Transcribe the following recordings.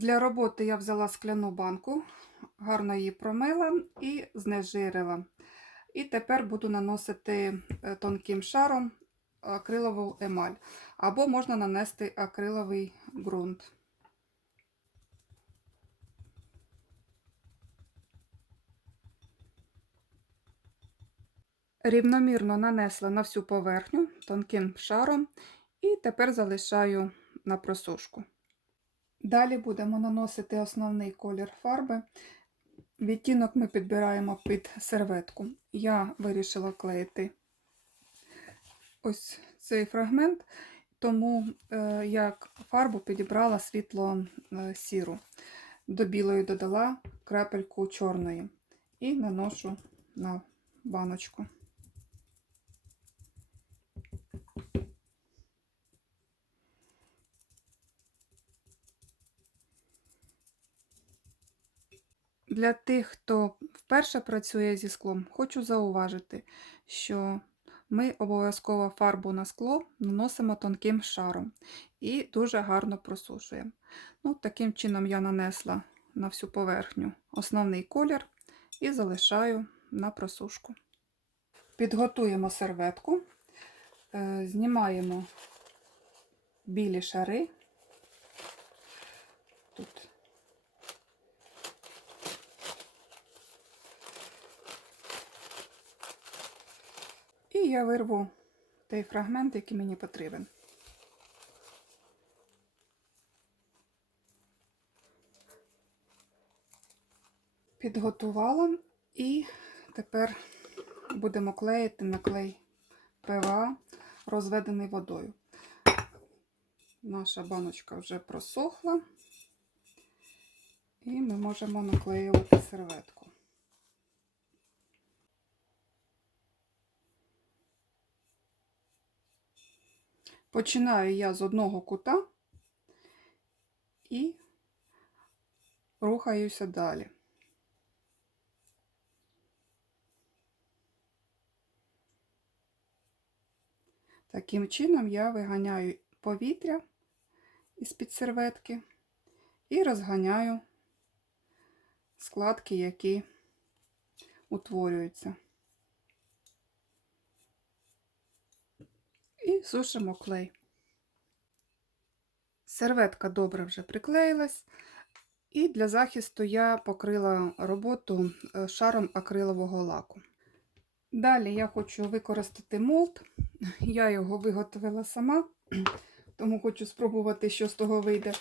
Для роботи я взяла скляну банку, гарно її промила і знежирила. І тепер буду наносити е, тонким шаром акрилову емаль. Або можна нанести акриловий ґрунт. Рівномірно нанесла на всю поверхню тонким шаром і тепер залишаю на просушку. Далі будемо наносити основний колір фарби. Відтінок ми підбираємо під серветку. Я вирішила клеїти ось цей фрагмент, тому е, як фарбу підібрала світло е, сіру. До білої додала крапельку чорної і наношу на баночку. Для тих, хто вперше працює зі склом, хочу зауважити, що ми обов'язково фарбу на скло наносимо тонким шаром і дуже гарно просушуємо. Ну, Таким чином я нанесла на всю поверхню основний колір і залишаю на просушку. Підготуємо серветку, е, знімаємо білі шари. Тут І я вирву той фрагмент, який мені потрібен. Підготувала і тепер будемо клеїти на клей ПВА, розведений водою. Наша баночка вже просохла, і ми можемо наклеювати серветку. Починаю я з одного кута і рухаюся далі. Таким чином я виганяю повітря із-під серветки і розганяю складки, які утворюються. І сушимо клей. Серветка добре вже приклеїлась, і для захисту я покрила роботу е, шаром акрилового лаку. Далі я хочу використати молд. Я його виготовила сама, тому хочу спробувати, що з того вийде.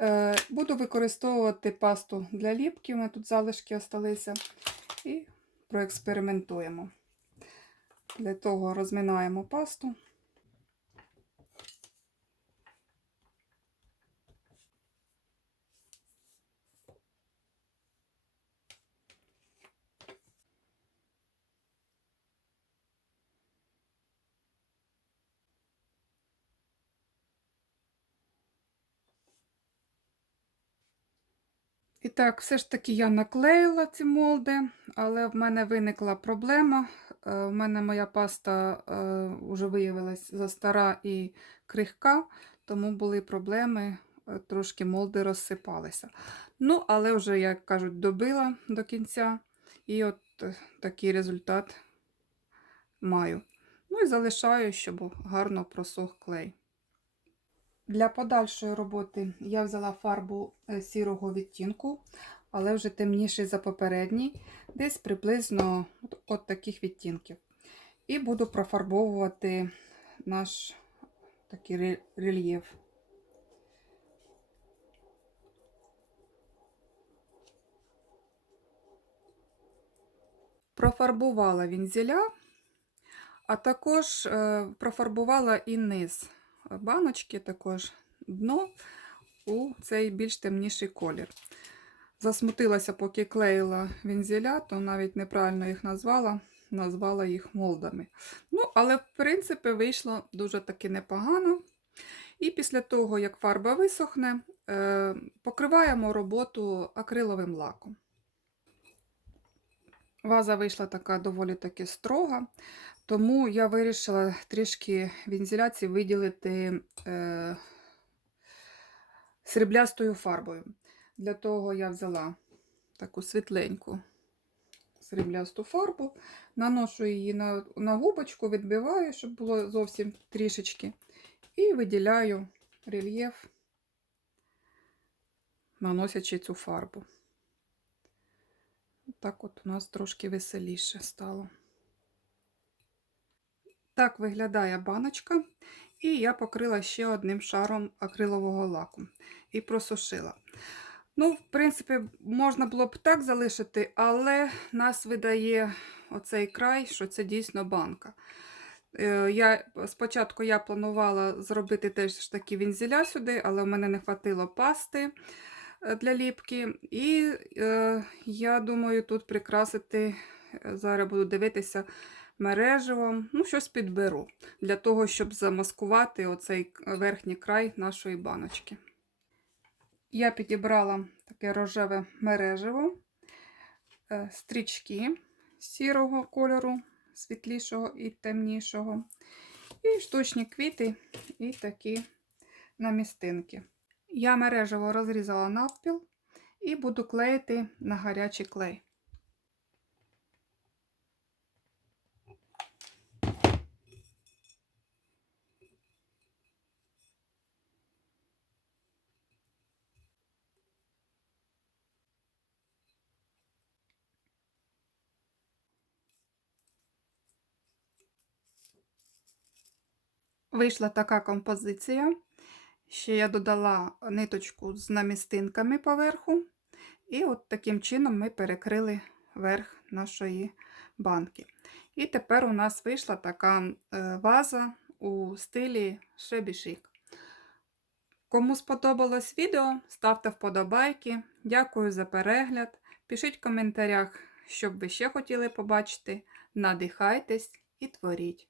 Е, буду використовувати пасту для ліпки, у мене тут залишки осталися, і проекспериментуємо. Для того розминаємо пасту. І так, все ж таки я наклеїла ці молди, але в мене виникла проблема. У мене моя паста вже виявилась застара і крихка, тому були проблеми, е, трошки молди розсипалися. Ну, але вже, як кажуть, добила до кінця. І от е, такий результат маю. Ну і залишаю, щоб гарно просох клей. Для подальшої роботи я взяла фарбу е, сірого відтінку, але вже темніший за попередній, десь приблизно от, таких відтінків. І буду профарбовувати наш такий рельєф. Профарбувала вінзеля, а також е, профарбувала і низ баночки, також дно у цей більш темніший колір. Засмутилася, поки клеїла вінзеля, то навіть неправильно їх назвала, назвала їх молдами. Ну, але, в принципі, вийшло дуже таки непогано. І після того, як фарба висохне, е, покриваємо роботу акриловим лаком. Ваза вийшла така доволі таки строга, тому я вирішила трішки вензиляції виділити е, сріблястою фарбою. Для того я взяла таку світленьку сріблясту фарбу, наношу її на, на губочку, відбиваю, щоб було зовсім трішечки, і виділяю рельєф, наносячи цю фарбу. Так от у нас трошки веселіше стало. Так виглядає баночка. І я покрила ще одним шаром акрилового лаку і просушила. Ну, в принципі, можна було б так залишити, але нас видає оцей край, що це дійсно банка. Е, Я, спочатку я планувала зробити теж такі вінзеля сюди, але в мене не хватило пасти е, для ліпки. І е, я думаю, тут прикрасити, е, зараз буду дивитися мереживом, ну, щось підберу для того, щоб замаскувати оцей верхній край нашої баночки. Я підібрала таке рожеве мереживо, е, стрічки сірого кольору, світлішого і темнішого, і штучні квіти, і такі намістинки. Я мереживо розрізала навпіл і буду клеїти на гарячий клей. Вийшла така композиція. Ще я додала ниточку з намістинками поверху. І от таким чином ми перекрили верх нашої банки. І тепер у нас вийшла така е, ваза у стилі Chic. Кому сподобалось відео, ставте вподобайки. Дякую за перегляд. Пишіть в коментарях, що б ви ще хотіли побачити. Надихайтесь і творіть.